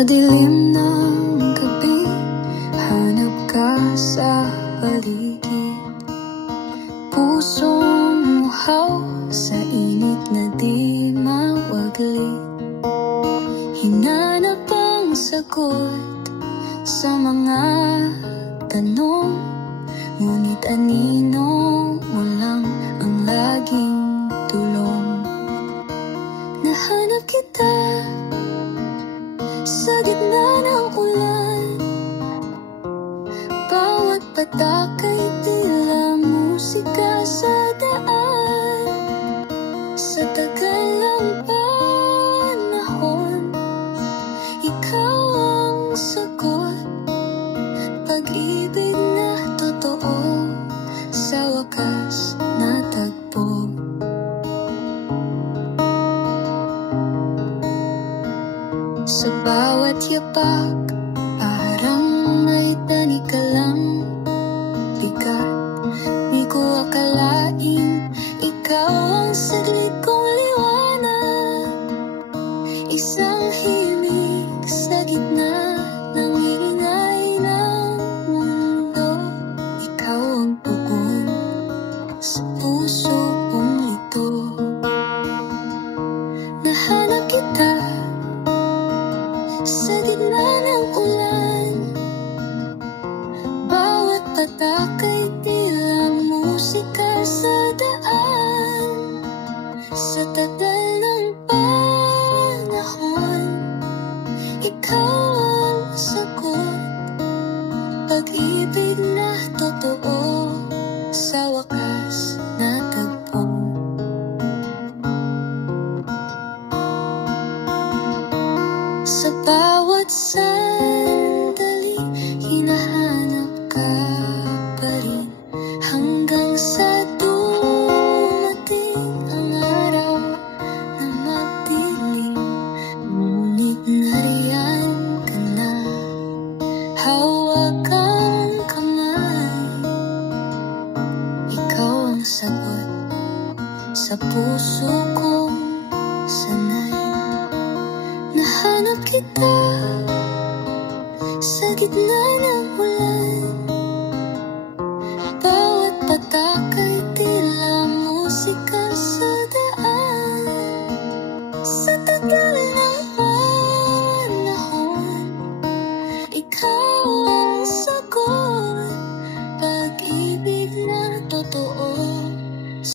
Sa dilim ng gabi, hanap ka sa paligid. Pusong uhaw sa init na di mawaglit. Hinanap ang sagot sa mga tanong, ngunit anino mo lang ang laging tulong. Nahanap kita sa gitna ng ulan, bawat patak ay tila musika sa daan. Sa tagal ng panahon, ikaw ang sagot, pag-ibig na totoo, sa wakas natagpo. Sa bawat yapak, parang may tani ka lang bigat. Di ko akalain, ikaw ang saglit kong liwanag. Isang himig sa gitna ng ingay ng mundo. Ikaw ang tugon sa puso kong ito. Nahanap kita sa gitna ng ulan, bawat patak ay tila musika sa daan. Sa tagal ng panahon, ikaw ang sagot, pag-ibig na totoo, sa wakas natagpo. Sa bawat sandali, hinahanap ka pa rin, hanggang sa dumating ang araw na magdilim. Ngunit nariyan ka na, hawak ang kamay. Ikaw ang sagot sa puso ko.